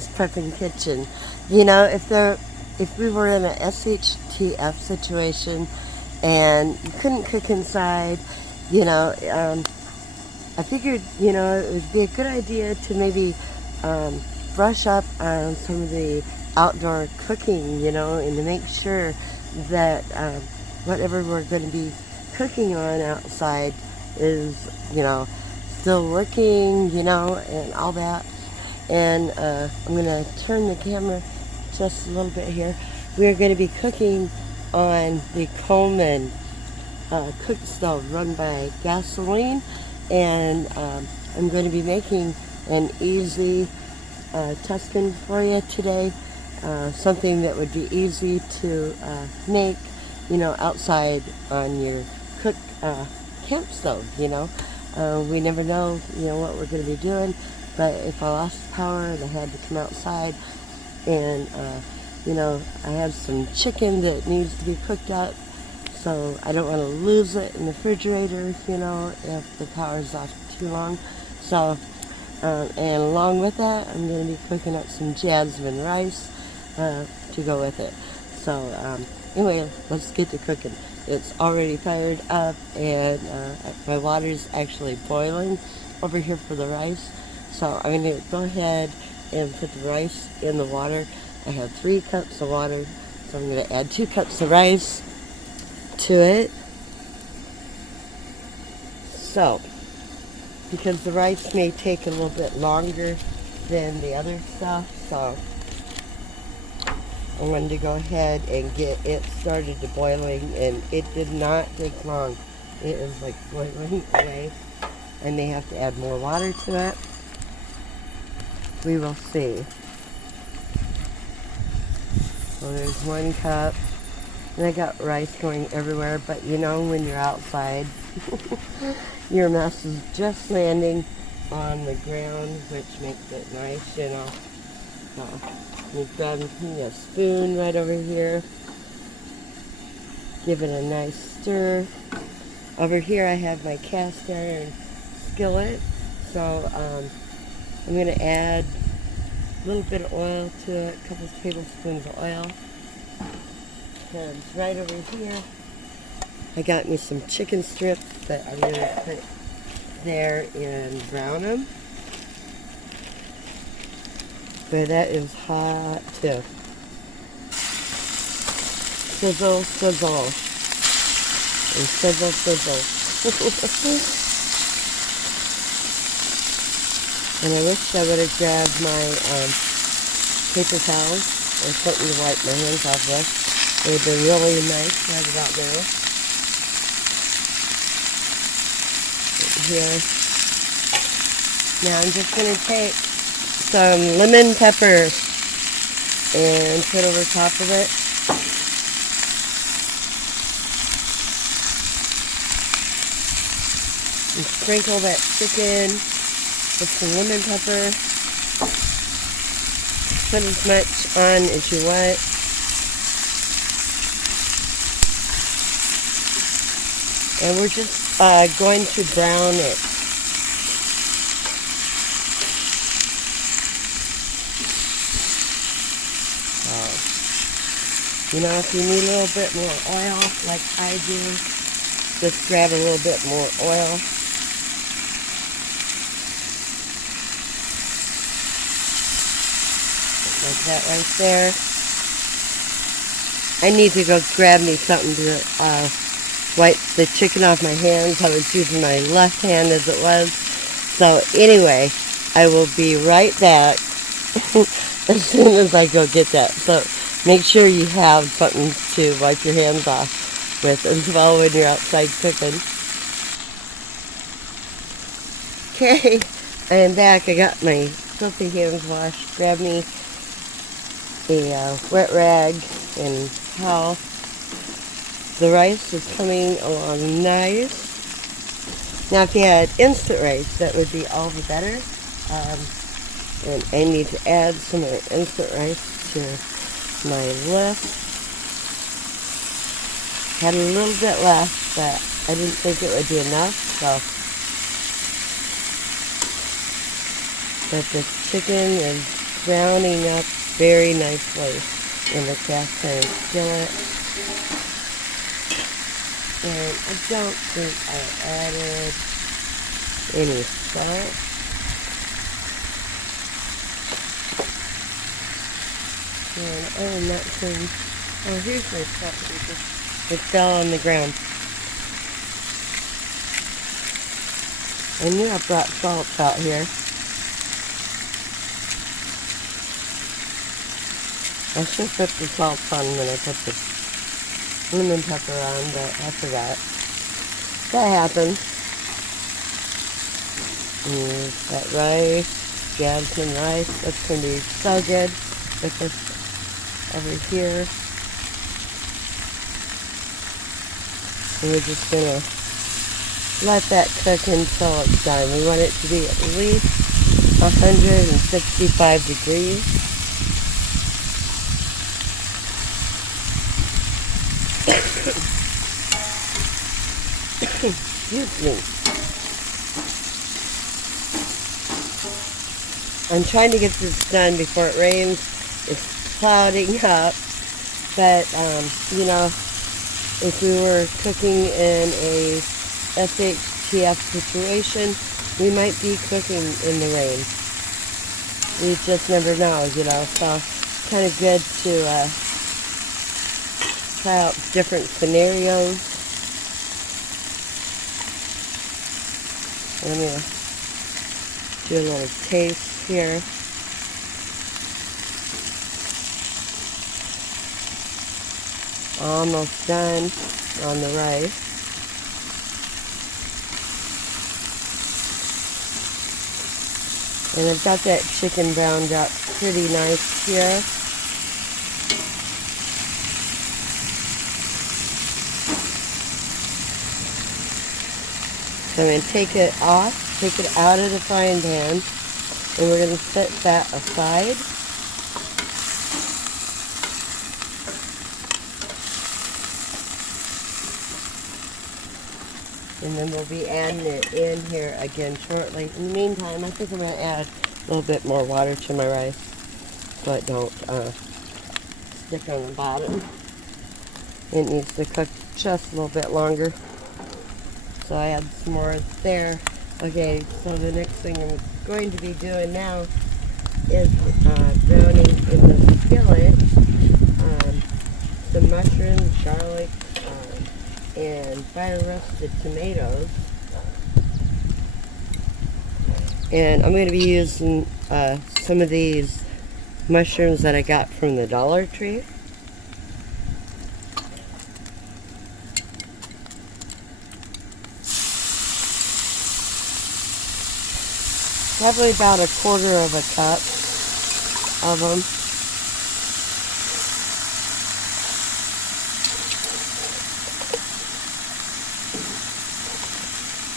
Nice Prepping Kitchen. You know, if we were in a shtf situation and you couldn't cook inside, you know, I figured, you know, it would be a good idea to maybe brush up on some of the outdoor cooking, you know, and to make sure that whatever we're going to be cooking on outside is, you know, still working, you know, and all that. And I'm going to turn the camera just a little bit here. We're going to be cooking on the Coleman Cookstove run by gasoline, and I'm going to be making an easy Tuscan for you today, something that would be easy to make, you know, outside on your cook camp stove, you know. We never know, you know, what we're going to be doing, but if I lost power and I had to come outside and, you know, I have some chicken that needs to be cooked up, so I don't want to lose it in the refrigerator, you know, if the power's off too long. So, and along with that, I'm going to be cooking up some jasmine rice to go with it. So, anyway, let's get to cooking. It's already fired up, and my water's actually boiling over here for the rice. So I'm going to go ahead and put the rice in the water. I have 3 cups of water, so I'm going to add 2 cups of rice to it. So, because the rice may take a little bit longer than the other stuff, so I wanted to go ahead and get it started to boiling, and it did not take long. It is like boiling away. I may have to add more water to it. We will see. So there's 1 cup. And I got rice going everywhere, but you know, when you're outside, your mess is just landing on the ground, which makes it nice, you know. So, you grab me a spoon right over here. Give it a nice stir. Over here I have my cast iron skillet. So, I'm going to add a little bit of oil to it, a couple of tablespoons of oil. And right over here, I got me some chicken strips that I'm going to put there and brown them. But that is hot too. Sizzle, sizzle. And sizzle, sizzle. And I wish I would have grabbed my paper towels or something to wipe my hands off with. They'd been really nice right about there. Right here. Now I'm just going to take some lemon pepper and put over top of it. And sprinkle that chicken with some lemon pepper. Put as much on as you want. And we're just going to brown it. You know, if you need a little bit more oil, like I do, just grab a little bit more oil. Like that right there. I need to go grab me something to wipe the chicken off my hands. I was using my left hand as it was. So anyway, I will be right back as soon as I go get that. So make sure you have something to wipe your hands off with as well when you're outside cooking. Okay, I am back. I got my filthy hands washed. Grab me a wet rag and towel. The rice is coming along nice. Now if you had instant rice, that would be all the better. And I need to add some of the instant rice to my list. Had a little bit left, but I didn't think it would be enough, so. But this chicken is browning up very nicely in the cast iron skillet. And I don't think I added any salt. And I am not seeing. Oh, here's my salt. It fell on the ground. I knew I brought salt out here. I should put the salt on when I put the lemon pepper on, but I forgot. That happens. And that rice, jasmine rice, that's going to be so good with this over here. And we're just going to let that cook until it's done. We want it to be at least 165 degrees. Excuse me. I'm trying to get this done before it rains. It's clouding up, but you know, if we were cooking in a shtf situation, we might be cooking in the rain. We just never know, you know. So it's kind of good to try out different scenarios. I'm going to do a little taste here. Almost done on the rice. And I've got that chicken browned up pretty nice here. So I'm going to take it off, take it out of the frying pan, and we're going to set that aside. And then we'll be adding it in here again shortly. In the meantime, I think I'm going to add a little bit more water to my rice so it don't stick on the bottom. It needs to cook just a little bit longer. So I add some more there. Okay, so the next thing I'm going to be doing now is browning in the skillet some mushrooms, garlic, and fire roasted tomatoes. And I'm going to be using some of these mushrooms that I got from the Dollar Tree. Probably about 1/4 cup of them.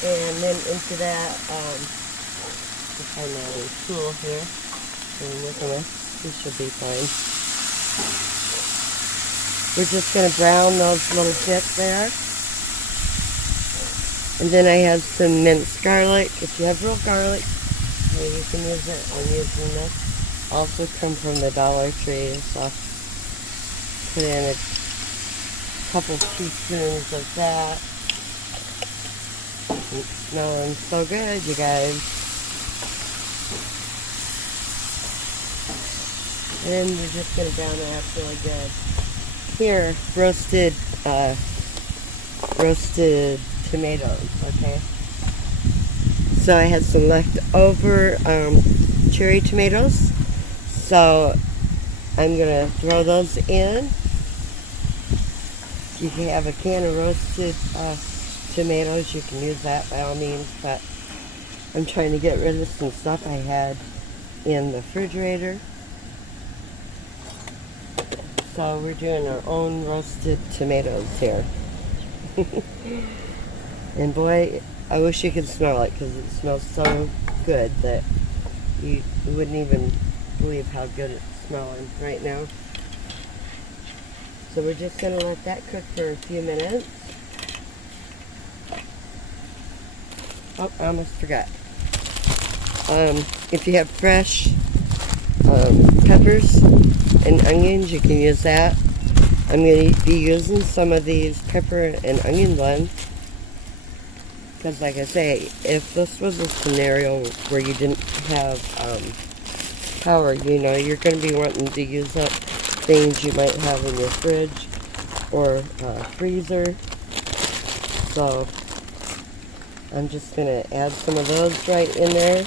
And then into that, if I know a tool here, and look at this, this should be fine. We're just going to brown those little bits there. And then I have some minced garlic. If you have real garlic, you can use it. I'm using this. Also come from the Dollar Tree, so put in a couple teaspoons of that. It's smelling so good, you guys. And we're just going to brown it up really good. Here, roasted tomatoes, okay? So I had some leftover cherry tomatoes. So I'm going to throw those in. You can have a can of roasted tomatoes. You can use that by all means, but I'm trying to get rid of some stuff I had in the refrigerator. So we're doing our own roasted tomatoes here. And boy, I wish you could smell it, because it smells so good that you wouldn't even believe how good it's smelling right now. So we're just going to let that cook for a few minutes. Oh, I almost forgot. If you have fresh peppers and onions. You can use that. I'm going to be using some of these pepper and onion blends because, like I say, if this was a scenario where you didn't have power, you know, you're going to be wanting to use up things you might have in your fridge or freezer. So I'm just going to add some of those right in there.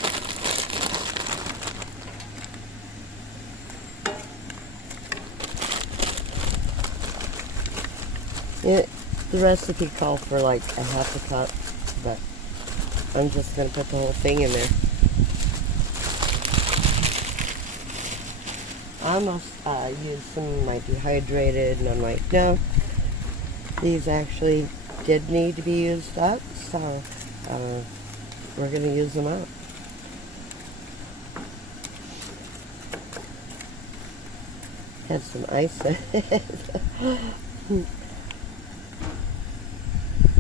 The recipe calls for like a half a cup, but I'm just going to put the whole thing in there. I almost used some of my dehydrated, and I'm like, no, these actually did need to be used up, so we're going to use them up. Had some ice in it.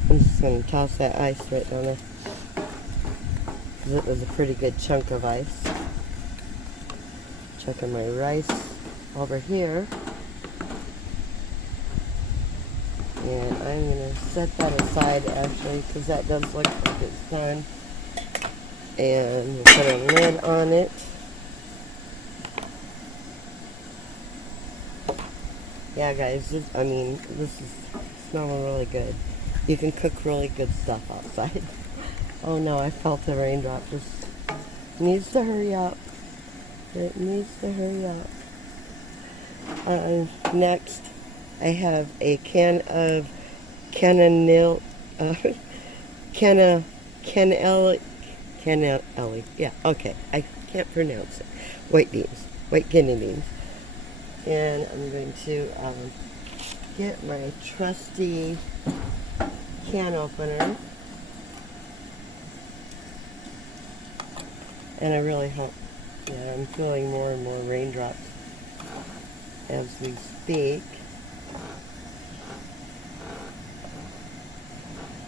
I'm just going to toss that ice right down there, because it was a pretty good chunk of ice. Chucking my rice over here. And I'm going to set that aside, actually, because that does look like it's done. And we'll put a lid on it. Yeah, guys, this is smelling really good. You can cook really good stuff outside. Oh no, I felt the raindrop. Just needs to hurry up. It needs to hurry up. Next, I have a can of cannelli. Yeah, okay. I can't pronounce it. White kidney beans. And I'm going to get my trusty can opener. And I really hope, yeah, I'm feeling more and more raindrops as we speak.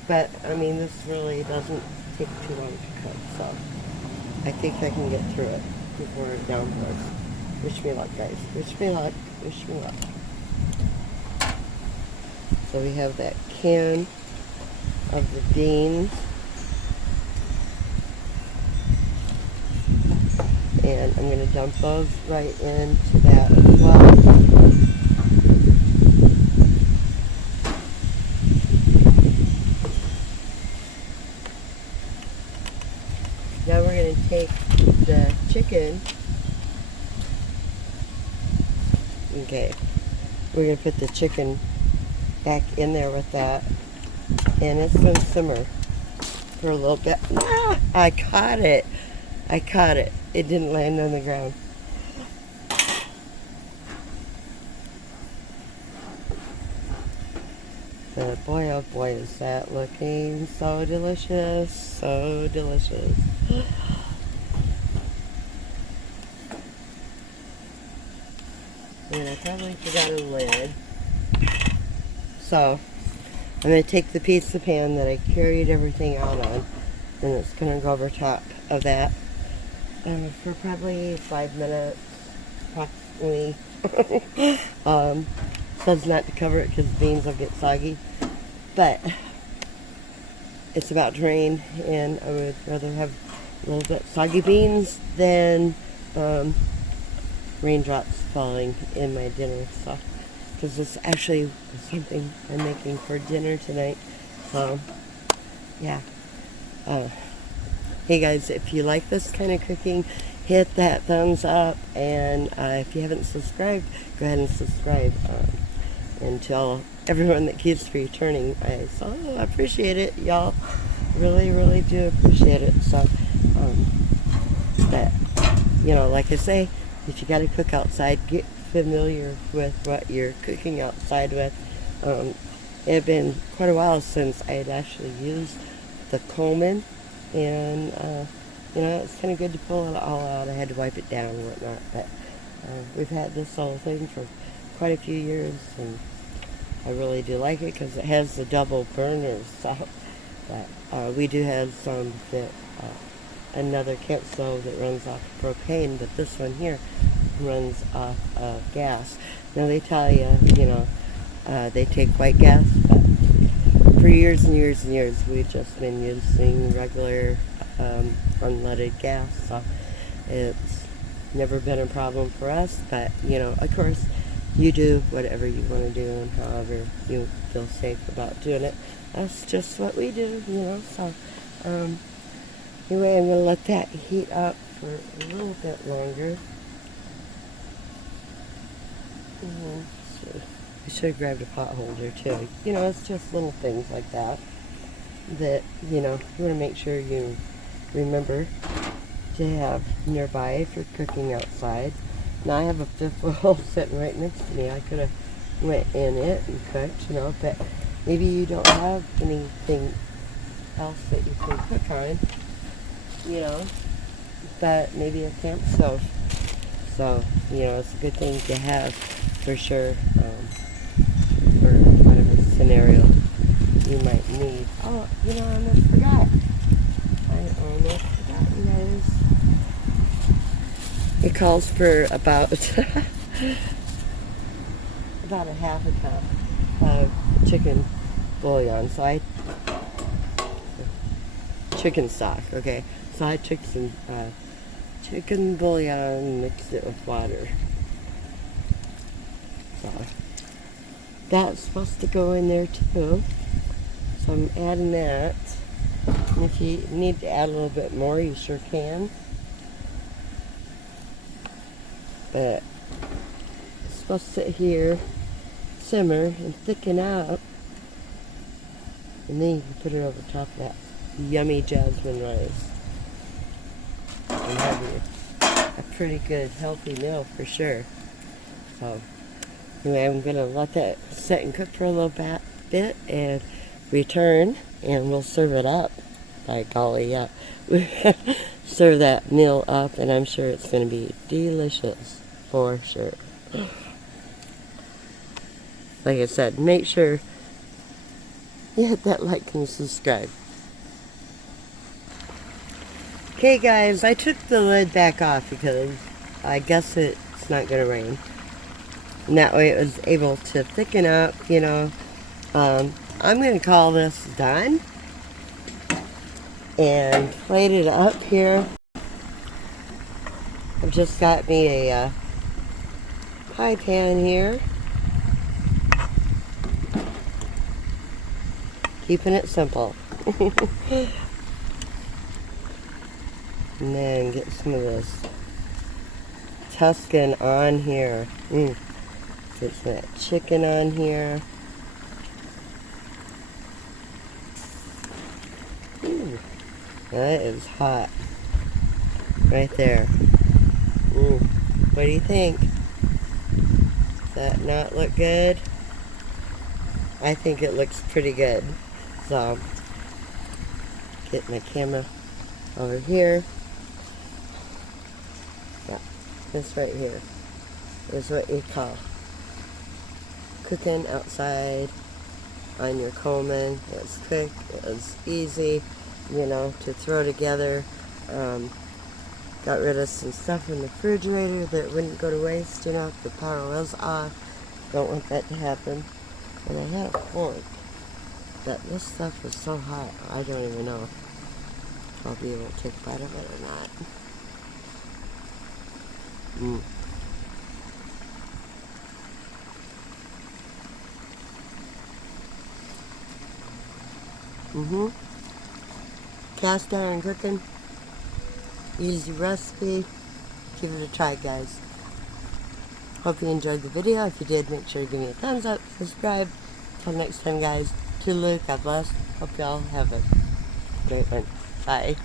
But, I mean, this really doesn't take too long to cook, so I think I can get through it before it downpours. Wish me luck, guys. Wish me luck. Wish me luck. So we have that can of the beans. And I'm going to dump those right into that as well. Now we're going to take the chicken. Okay, we're going to put the chicken back in there with that, and it's going to simmer for a little bit. Ah, I caught it. It didn't land on the ground. But boy, oh boy, is that looking so delicious, so delicious. And I probably forgot a lid. So, I'm going to take the piece of pan that I carried everything out on, and it's going to go over top of that for probably 5 minutes, approximately. Says not to cover it because the beans will get soggy, but it's about to rain, and I would rather have a little bit soggy beans than raindrops falling in my dinner. So, because it's actually something I'm making for dinner tonight. So, yeah. Hey guys, if you like this kind of cooking, hit that thumbs up, and if you haven't subscribed, go ahead and subscribe. And tell everyone that keeps returning, I appreciate it, y'all. Really, really do appreciate it. So, that, you know, like I say, if you got to cook outside, get familiar with what you're cooking outside with. It had been quite a while since I had actually used the Coleman, and you know, it's kind of good to pull it all out. I had to wipe it down and whatnot, but we've had this whole thing for quite a few years, and I really do like it because it has the double burners. So, but we do have some that another camp stove that runs off propane, but this one here runs off of gas. Now they tell you, they take white gas, but for years and years and years, we've just been using regular unleaded gas, so it's never been a problem for us. But of course, you do whatever you want to do and however you feel safe about doing it. That's just what we do, So anyway, I'm gonna let that heat up for a little bit longer. I should have grabbed a pot holder too. It's just little things like that you want to make sure you remember to have nearby if you're cooking outside. Now I have a fifth wheel sitting right next to me. I could have went in it and cooked, but maybe you don't have anything else that you can cook on, but maybe a camp stove. So, it's a good thing to have for sure, for whatever scenario you might need. Oh, I almost forgot, you guys. It calls for about about a half a cup of chicken bouillon. So chicken stock, okay? So I took some chicken bouillon, mixed it with water. So that's supposed to go in there too. So I'm adding that. And if you need to add a little bit more, you sure can. But it's supposed to sit here, simmer, and thicken up. And then you can put it over top of that yummy jasmine rice. And have a pretty good healthy meal for sure. So anyway, I'm gonna let that sit and cook for a little bit and return, and we'll serve it up. By golly, yeah. Serve that meal up, and I'm sure it's gonna be delicious for sure. Like I said, make sure you hit that like and subscribe. Okay guys, I took the lid back off because I guess it's not gonna rain. And that way it was able to thicken up, I'm gonna call this done. And plate it up here. I've just got me a pie pan here. Keeping it simple. And then get some of this Tuscan on here. Get some of that chicken on here. That is hot. Right there. What do you think? Does that not look good? I think it looks pretty good. So, get my camera over here. Yeah, this right here is what you call cooking outside on your Coleman. It's quick, it's easy, to throw together. Got rid of some stuff in the refrigerator that wouldn't go to waste, if the power was off. Don't want that to happen. And I had a fork, but this stuff was so hot, I don't even know if I'll be able to take a bite of it or not. Cast iron cooking. Easy recipe. Give it a try, guys. Hope you enjoyed the video. If you did, make sure to give me a thumbs up, subscribe. Till next time, guys. Toodaloo. God bless. Hope y'all have a great one. Bye.